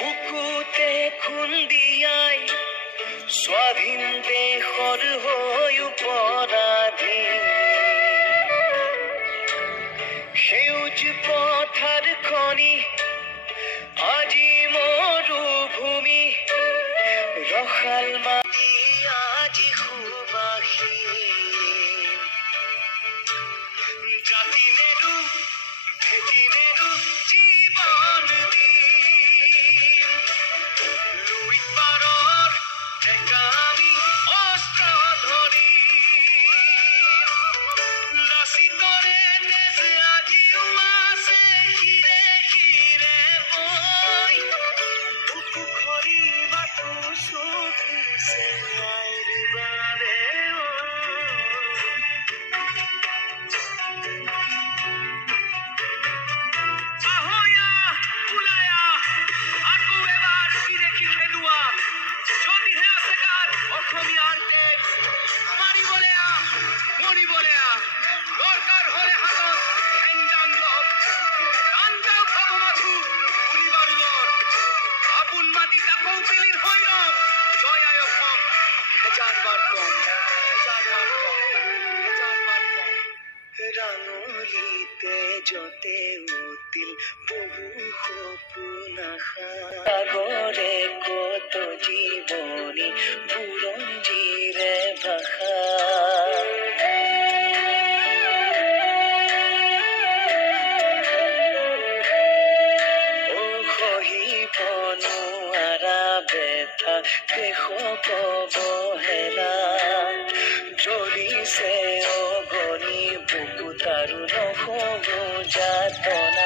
বুকুতে খুন্দিয়াই স্বাধীন দেশৰ হৈ পৰাধীন সেউজ পথাৰ খনি আজি মৰুভূমি ৰসাল মাটি আজি সুবাসী জাতি নেৰু ভেটি নেৰু জীৱন লুইত পাৰৰ ডেকা আমি অস্ত্ৰ ধৰি লাচিতৰে তেজ আজিও আছে শিৰে শিৰে বৈ বুকু খৰি মাথো চৌকিছে আইৰ বাবে ৰাঙলিতে যতে উঠিল বহু সপোন আশা সাগৰে কত জীৱনী বুৰঞ্জীৰে ভাষা সহিব নোৱাৰা ব্যথা দেশক অৱহেলা জ্বলিছে অগণি বুকুত আৰু নহব যাতনা